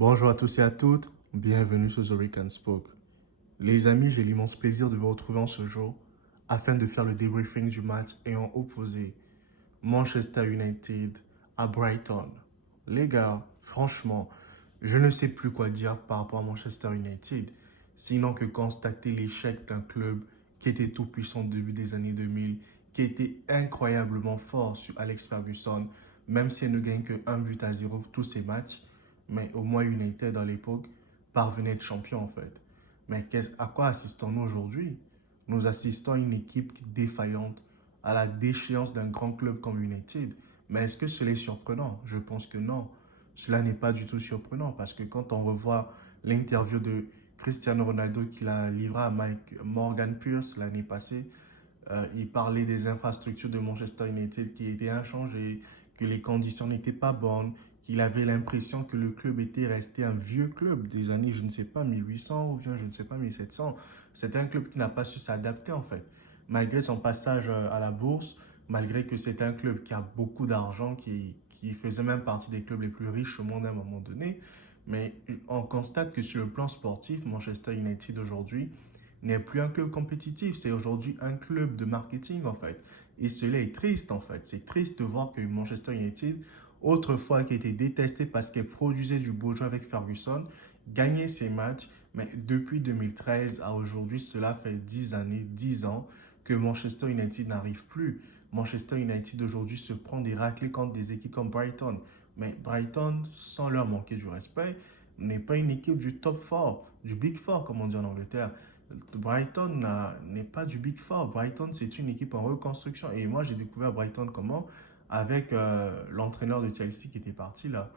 Bonjour à tous et à toutes, bienvenue sur The Rick and Spoke. Les amis, j'ai l'immense plaisir de vous retrouver en ce jour afin de faire le débriefing du match ayant opposé Manchester United à Brighton. Les gars, franchement, je ne sais plus quoi dire par rapport à Manchester United, sinon que constater l'échec d'un club qui était tout puissant au début des années 2000, qui était incroyablement fort sur Alex Ferguson, même si elle ne gagne que 1 but à 0 tous ses matchs, mais au moins United à l'époque parvenait à être champion en fait. Mais à quoi assistons-nous aujourd'hui? Nous assistons à une équipe défaillante, à la déchéance d'un grand club comme United. Mais est-ce que cela est surprenant? Je pense que non. Cela n'est pas du tout surprenant parce que quand on revoit l'interview de Cristiano Ronaldo qu'il a livré à Morgan Pierce l'année passée, il parlait des infrastructures de Manchester United qui étaient inchangées, que les conditions n'étaient pas bonnes, qu'il avait l'impression que le club était resté un vieux club des années, je ne sais pas, 1800 ou bien je ne sais pas, 1700. C'est un club qui n'a pas su s'adapter en fait. Malgré son passage à la bourse, malgré que c'est un club qui a beaucoup d'argent, qui faisait même partie des clubs les plus riches au monde à un moment donné, mais on constate que sur le plan sportif, Manchester United aujourd'hui n'est plus un club compétitif, c'est aujourd'hui un club de marketing en fait. Et cela est triste en fait. C'est triste de voir que Manchester United, autrefois qui était détesté parce qu'elle produisait du beau jeu avec Ferguson, gagnait ses matchs. Mais depuis 2013 à aujourd'hui, cela fait 10 années, 10 ans que Manchester United n'arrive plus. Manchester United aujourd'hui se prend des raclées contre des équipes comme Brighton. Mais Brighton, sans leur manquer du respect, n'est pas une équipe du top 4, du Big Four comme on dit en Angleterre. Brighton n'est pas du Big Four. Brighton, c'est une équipe en reconstruction. Et moi, j'ai découvert Brighton comment? Avec l'entraîneur de Chelsea qui était parti là.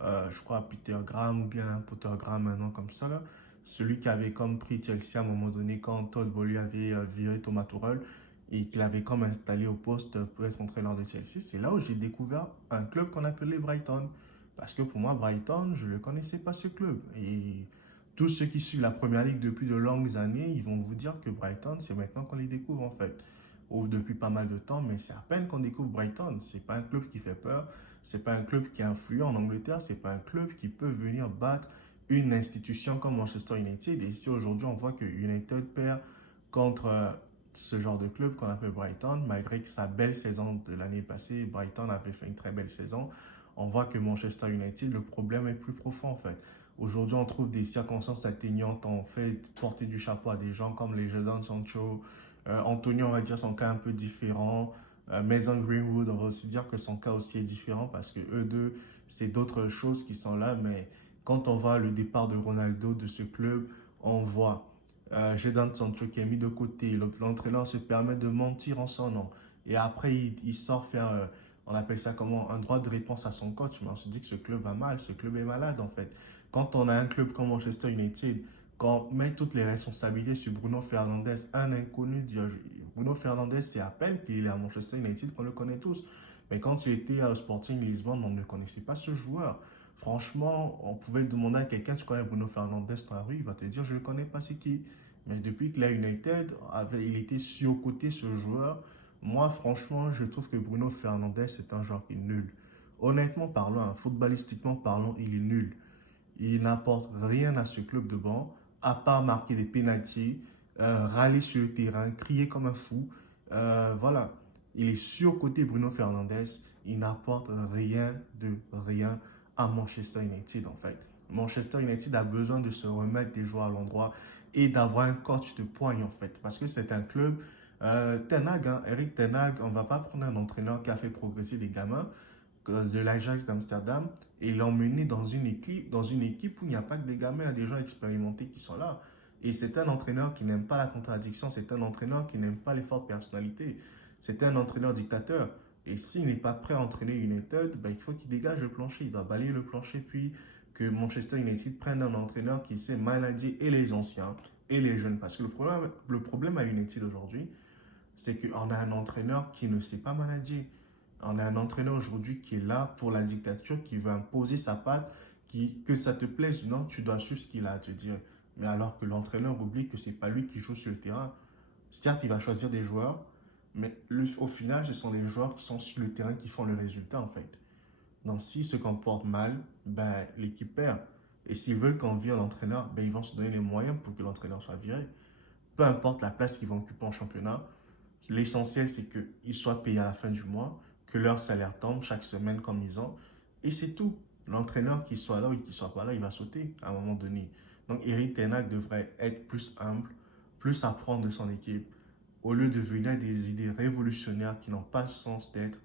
Je crois Peter Graham ou bien Potter Graham, un nom comme ça là. Celui qui avait comme pris Chelsea à un moment donné quand Todd Bowley avait viré Thomas Tuchel et qu'il avait comme installé au poste pour être entraîneur de Chelsea. C'est là où j'ai découvert un club qu'on appelait Brighton. Parce que pour moi, Brighton, je ne connaissais pas ce club. Et tous ceux qui suivent la première ligue depuis de longues années, ils vont vous dire que Brighton, c'est maintenant qu'on les découvre en fait. Ou depuis pas mal de temps, mais c'est à peine qu'on découvre Brighton. C'est pas un club qui fait peur, c'est pas un club qui est influent en Angleterre, c'est pas un club qui peut venir battre une institution comme Manchester United. Et ici aujourd'hui, on voit que United perd contre ce genre de club qu'on appelle Brighton, malgré que sa belle saison de l'année passée, Brighton avait fait une très belle saison. On voit que Manchester United, le problème est plus profond en fait. Aujourd'hui, on trouve des circonstances atteignantes. On fait porter du chapeau à des gens comme les Jadon Sancho. Antonio, on va dire son cas un peu différent. Mason Greenwood, on va aussi dire que son cas aussi est différent parce que eux deux, c'est d'autres choses qui sont là. Mais quand on voit le départ de Ronaldo de ce club, on voit Jadon Sancho qui est mis de côté. L'entraîneur se permet de mentir en son nom. Et après, il sort faire, on appelle ça comment, un droit de réponse à son coach. Mais on se dit que ce club va mal, ce club est malade en fait. Quand on a un club comme Manchester United, quand on met toutes les responsabilités sur Bruno Fernandes, un inconnu, Bruno Fernandes, c'est à peine qu'il est à Manchester United qu'on le connaît tous. Mais quand il était au Sporting Lisbonne, on ne connaissait pas ce joueur. Franchement, on pouvait demander à quelqu'un, tu connais Bruno Fernandes dans la rue, il va te dire, je ne le connais pas, c'est qui. Mais depuis qu'il a United, il était surcoté ce joueur. Moi, franchement, je trouve que Bruno Fernandes est un joueur qui est nul. Honnêtement parlant, hein, footballistiquement parlant, il est nul. Il n'apporte rien à ce club de banc, à part marquer des pénaltys, râler sur le terrain, crier comme un fou. Voilà. Il est surcoté Bruno Fernandes. Il n'apporte rien de rien à Manchester United en fait. Manchester United a besoin de se remettre des joueurs à l'endroit et d'avoir un coach de poigne en fait. Parce que c'est un club. Ten Hag, hein, Eric Ten Hag, on ne va pas prendre un entraîneur qui a fait progresser des gamins de l'Ajax d'Amsterdam et l'emmener dans une équipe où il n'y a pas que des gamins, il y a des gens expérimentés qui sont là. Et c'est un entraîneur qui n'aime pas la contradiction, c'est un entraîneur qui n'aime pas les fortes personnalités. C'est un entraîneur dictateur. Et s'il n'est pas prêt à entraîner United, ben, il faut qu'il dégage le plancher. Il doit balayer le plancher, puis que Manchester United prenne un entraîneur qui sait manager et les anciens et les jeunes. Parce que le problème à United aujourd'hui, c'est qu'on a un entraîneur qui ne sait pas manager. On a un entraîneur aujourd'hui qui est là pour la dictature, qui veut imposer sa patte, que ça te plaise ou non, tu dois suivre ce qu'il a à te dire. Mais alors que l'entraîneur oublie que ce n'est pas lui qui joue sur le terrain. Certes, il va choisir des joueurs, mais au final, ce sont les joueurs qui sont sur le terrain qui font le résultat en fait. Donc, s'il se comporte mal, ben, l'équipe perd. Et s'ils veulent qu'on vire l'entraîneur, ben, ils vont se donner les moyens pour que l'entraîneur soit viré. Peu importe la place qu'ils vont occuper en championnat, l'essentiel, c'est qu'ils soient payés à la fin du mois, que leur salaire tombe chaque semaine comme ils ont. Et c'est tout. L'entraîneur, qu'il soit là ou qu'il ne soit pas là, il va sauter à un moment donné. Donc, Erik ten Hag devrait être plus humble, plus apprendre de son équipe, au lieu de venir avec des idées révolutionnaires qui n'ont pas le sens d'être.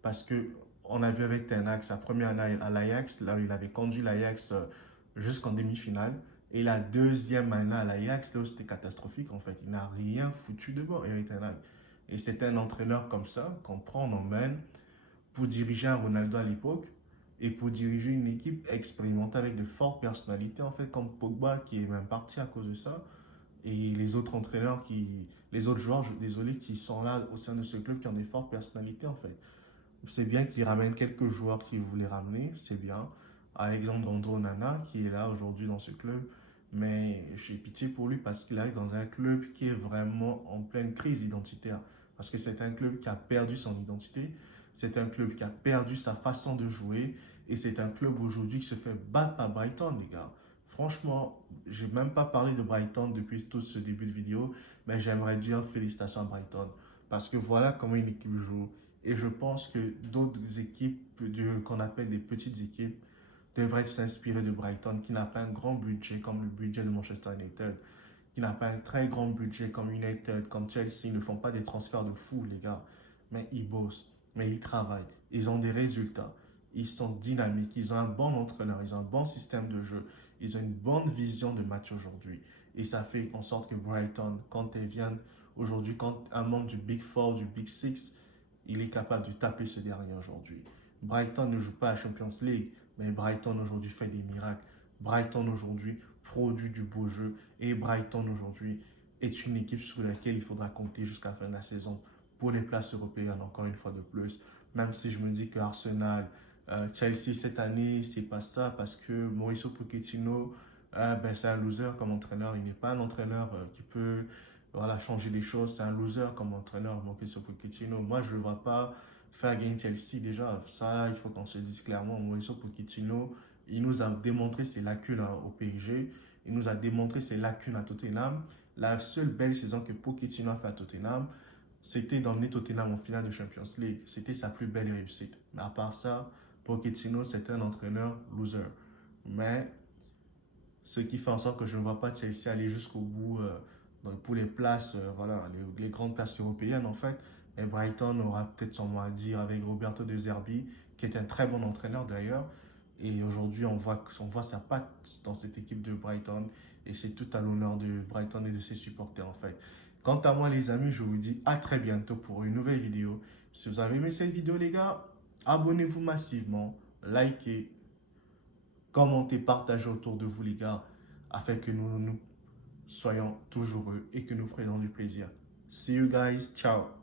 Parce que on a vu avec ten Hag sa première année à l'Ajax, là où il avait conduit l'Ajax jusqu'en demi-finale. Et la deuxième année à l'Ajax, là où c'était catastrophique en fait. Il n'a rien foutu de bon, Erik ten Hag. Et c'est un entraîneur comme ça qu'on prend, on emmène pour diriger un Ronaldo à l'époque et pour diriger une équipe expérimentée avec de fortes personnalités, en fait, comme Pogba qui est même parti à cause de ça. Et les autres entraîneurs, les autres joueurs, désolé, qui sont là au sein de ce club qui ont des fortes personnalités, en fait. C'est bien qu'il ramène quelques joueurs qu'il voulait ramener, c'est bien. Par exemple, Andro Onana, qui est là aujourd'hui dans ce club. Mais j'ai pitié pour lui parce qu'il arrive dans un club qui est vraiment en pleine crise identitaire. Parce que c'est un club qui a perdu son identité. C'est un club qui a perdu sa façon de jouer. Et c'est un club aujourd'hui qui se fait battre par Brighton, les gars. Franchement, je n'ai même pas parlé de Brighton depuis tout ce début de vidéo. Mais j'aimerais dire félicitations à Brighton. Parce que voilà comment une équipe joue. Et je pense que d'autres équipes qu'on appelle des petites équipes devraient s'inspirer de Brighton, qui n'a pas un grand budget comme le budget de Manchester United, qui n'a pas un très grand budget comme United, comme Chelsea. Ils ne font pas des transferts de fou, les gars. Mais ils bossent, mais ils travaillent. Ils ont des résultats. Ils sont dynamiques. Ils ont un bon entraîneur. Ils ont un bon système de jeu. Ils ont une bonne vision de match aujourd'hui. Et ça fait en sorte que Brighton, quand ils viennent aujourd'hui, quand un membre du Big Four, du Big Six, il est capable de taper ce dernier aujourd'hui. Brighton ne joue pas à Champions League, mais Brighton aujourd'hui fait des miracles. Brighton aujourd'hui produit du beau jeu et Brighton aujourd'hui est une équipe sur laquelle il faudra compter jusqu'à la fin de la saison pour les places européennes, encore une fois de plus. Même si je me dis que Arsenal, Chelsea cette année, c'est pas ça parce que Mauricio Pochettino, ben, c'est un loser comme entraîneur. Il n'est pas un entraîneur qui peut voilà, changer les choses. C'est un loser comme entraîneur, Mauricio Pochettino. Moi, je ne le vois pas faire gagner Chelsea déjà. Ça, il faut qu'on se dise clairement. Mauricio Pochettino, il nous a démontré ses lacunes au PSG. Il nous a démontré ses lacunes à Tottenham. La seule belle saison que Pochettino a fait à Tottenham, c'était d'emmener Tottenham en finale de Champions League. C'était sa plus belle réussite. Mais à part ça, Pochettino, c'était un entraîneur loser. Mais ce qui fait en sorte que je ne vois pas Chelsea aller jusqu'au bout pour les places, voilà, les grandes places européennes en fait. Et Brighton aura peut-être son mot à dire avec Roberto De Zerbi, qui est un très bon entraîneur d'ailleurs. Et aujourd'hui, on voit sa patte dans cette équipe de Brighton. Et c'est tout à l'honneur de Brighton et de ses supporters en fait. Quant à moi les amis, je vous dis à très bientôt pour une nouvelle vidéo. Si vous avez aimé cette vidéo les gars, abonnez-vous massivement, likez, commentez, partagez autour de vous les gars, afin que nous soyons toujours heureux et que nous prenions du plaisir. See you guys, ciao.